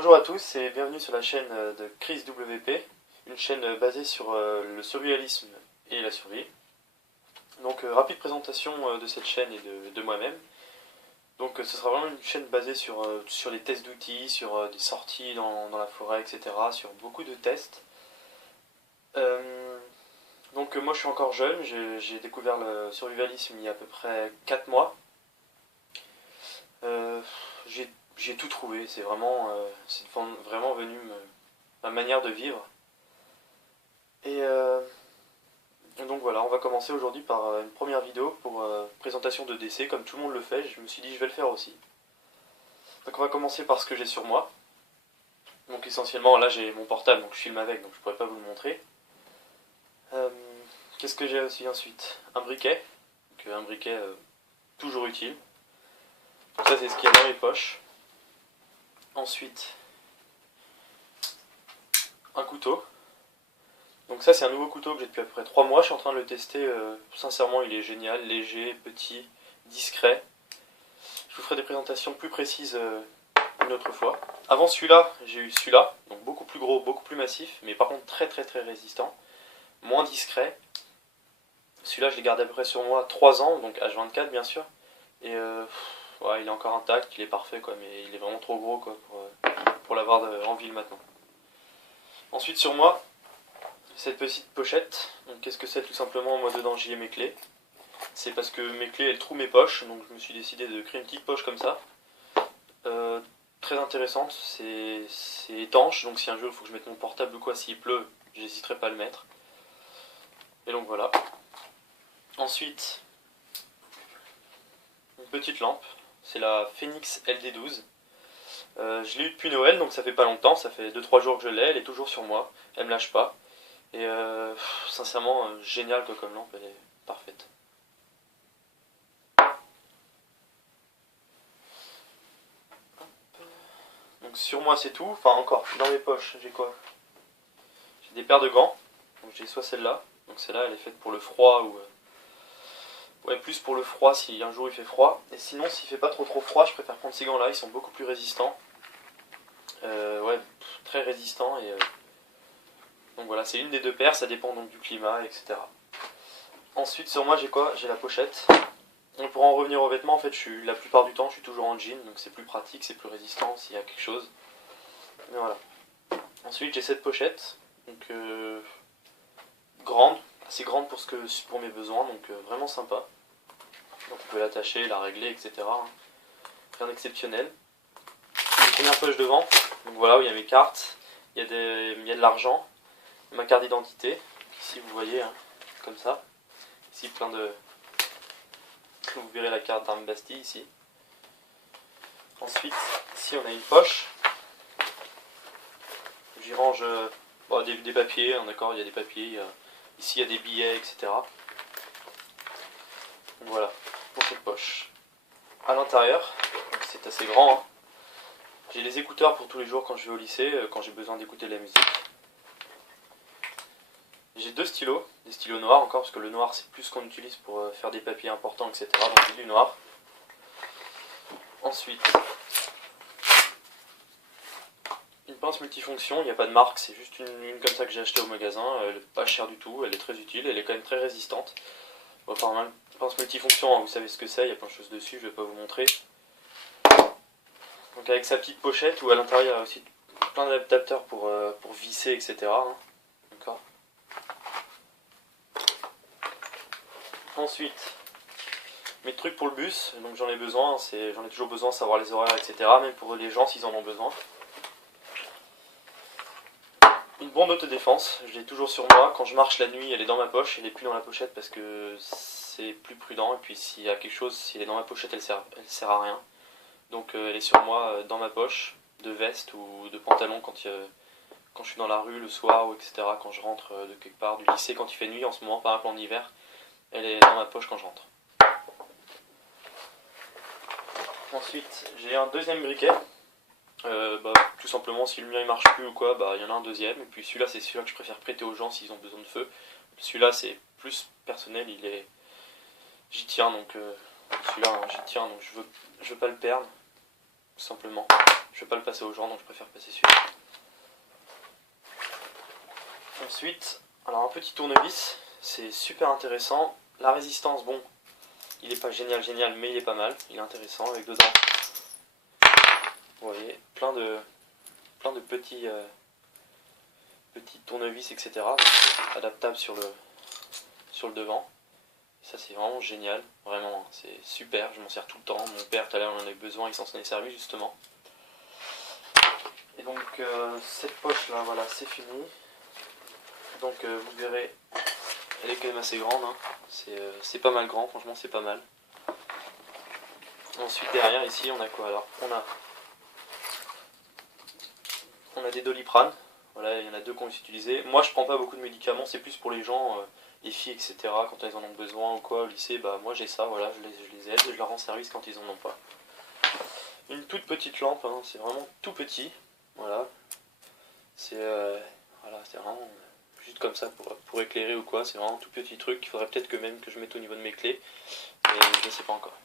Bonjour à tous et bienvenue sur la chaîne de Chris WP, une chaîne basée sur le survivalisme et la survie. Donc rapide présentation de cette chaîne et de moi-même. Donc ce sera vraiment une chaîne basée sur les tests d'outils, sur des sorties dans la forêt, etc. Sur beaucoup de tests. Donc moi je suis encore jeune, j'ai découvert le survivalisme il y a à peu près 4 mois. Euh, j'ai tout trouvé, c'est vraiment venu ma manière de vivre. Et donc voilà, on va commencer aujourd'hui par une première vidéo pour présentation de DC, comme tout le monde le fait, je me suis dit je vais le faire aussi. Donc on va commencer par ce que j'ai sur moi. Donc essentiellement là j'ai mon portable, donc je filme avec, donc je pourrais pas vous le montrer. Euh, Qu'est-ce que j'ai aussi ensuite? Un briquet, donc un briquet toujours utile. Donc ça c'est ce qu'il y a dans mes poches. Ensuite, un couteau. Donc ça c'est un nouveau couteau que j'ai depuis à peu près 3 mois, je suis en train de le tester, sincèrement il est génial, léger, petit, discret. Je vous ferai des présentations plus précises une autre fois. Avant celui-là, j'ai eu celui-là, donc beaucoup plus gros, beaucoup plus massif, mais par contre très très très résistant, moins discret. Celui-là je l'ai gardé à peu près sur moi 3 ans, donc H24 bien sûr, et ouais, il est encore intact, il est parfait quoi, mais il est vraiment trop gros quoi pour l'avoir en ville maintenant. Ensuite sur moi, cette petite pochette, donc qu'est-ce que c'est? Tout simplement, moi dedans j'y ai mes clés. C'est parce que mes clés elles trouent mes poches, donc je me suis décidé de créer une petite poche comme ça. Très intéressante, c'est étanche, donc si un jour il faut que je mette mon portable ou quoi, s'il pleut, j'hésiterai pas à le mettre. Et donc voilà. Ensuite, une petite lampe, c'est la Phoenix LD12. Je l'ai eu depuis Noël, donc ça fait pas longtemps, ça fait 2-3 jours que je l'ai, elle est toujours sur moi, elle me lâche pas. Et sincèrement, génial quoi, comme lampe, elle est parfaite. Donc sur moi c'est tout, enfin encore, dans mes poches j'ai quoi? J'ai des paires de gants, donc j'ai soit celle-là, donc celle-là elle est faite pour le froid ou... ouais, plus pour le froid si un jour il fait froid, et sinon s'il fait pas trop froid je préfère prendre ces gants-là, ils sont beaucoup plus résistants. Ouais, très résistants et... donc voilà, c'est une des deux paires, ça dépend donc du climat, etc. Ensuite sur moi j'ai quoi? J'ai la pochette. Donc pour en revenir aux vêtements, en fait la plupart du temps je suis toujours en jean, donc c'est plus pratique, c'est plus résistant s'il y a quelque chose. Mais voilà. Ensuite j'ai cette pochette, donc grande, assez grande pour mes besoins, donc vraiment sympa. Donc on peut l'attacher, la régler, etc. Rien d'exceptionnel. Une première poche devant, donc voilà où il y a mes cartes, il y a de l'argent, ma carte d'identité, ici vous voyez, hein, comme ça. Ici plein de... vous verrez la carte d'Arme Bastille ici. Ensuite, ici on a une poche. J'y range bon, des papiers, hein, d'accord, il y a des papiers, ici il y a des billets, etc. Donc voilà, pour cette poche. À l'intérieur, c'est assez grand, hein. J'ai les écouteurs pour tous les jours quand je vais au lycée, quand j'ai besoin d'écouter de la musique. J'ai deux stylos, des stylos noirs encore, parce que le noir c'est plus ce qu'on utilise pour faire des papiers importants, etc. Donc c'est du noir. Ensuite, une pince multifonction, il n'y a pas de marque, c'est juste une comme ça que j'ai acheté au magasin, elle n'est pas chère du tout, elle est très utile, elle est quand même très résistante. Bon, enfin, une pince multifonction, hein, vous savez ce que c'est, il y a plein de choses dessus, je ne vais pas vous montrer. Donc avec sa petite pochette, où à l'intérieur il y a aussi plein d'adaptateurs pour visser, etc. Hein. D'accord. Ensuite, mes trucs pour le bus, donc j'en ai besoin, j'en ai toujours besoin, savoir les horaires, etc. Même pour les gens s'ils en ont besoin. Une bombe d'autodéfense, je l'ai toujours sur moi, quand je marche la nuit elle est dans ma poche, elle n'est plus dans la pochette parce que c'est plus prudent, et puis s'il y a quelque chose, si elle est dans ma pochette elle sert à rien. Donc elle est sur moi dans ma poche, de veste ou de pantalon quand je suis dans la rue le soir, ou etc. Quand je rentre de quelque part, du lycée quand il fait nuit en ce moment, par exemple en hiver, elle est dans ma poche quand je rentre. Ensuite j'ai un deuxième briquet. Tout simplement si le mien il marche plus ou quoi, il y en a un deuxième, et puis celui-là c'est celui-là que je préfère prêter aux gens s'ils ont besoin de feu. Celui-là c'est plus personnel, j'y tiens donc celui-là hein, j'y tiens donc je veux pas le perdre. tout simplement. Je vais pas le passer aux gens, donc je préfère passer celui-là. Ensuite, alors un petit tournevis, c'est super intéressant. La résistance, bon, il est pas génial, mais il est pas mal, il est intéressant avec dedans. Vous voyez, plein de petits tournevis, etc. adaptables sur le devant. Ça c'est vraiment génial, vraiment, c'est super, je m'en sers tout le temps. Mon père tout à l'heure en avait besoin, il s'en est servi justement. Et donc cette poche là, voilà, c'est fini. Donc vous verrez, elle est quand même assez grande, hein. C'est pas mal grand, franchement c'est pas mal. Ensuite derrière ici on a quoi alors? On a des Doliprane, voilà, il y en a deux qu'on va utiliser. Moi je prends pas beaucoup de médicaments, c'est plus pour les gens, les filles, etc. Quand elles en ont besoin ou quoi au lycée, bah moi j'ai ça, voilà, je les aide, je leur rends service quand ils en ont pas. Une toute petite lampe, hein, c'est vraiment tout petit, voilà. Voilà, c'est vraiment juste comme ça pour éclairer ou quoi, c'est vraiment tout petit truc. Il faudrait peut-être que même que je mette au niveau de mes clés, mais je ne sais pas encore.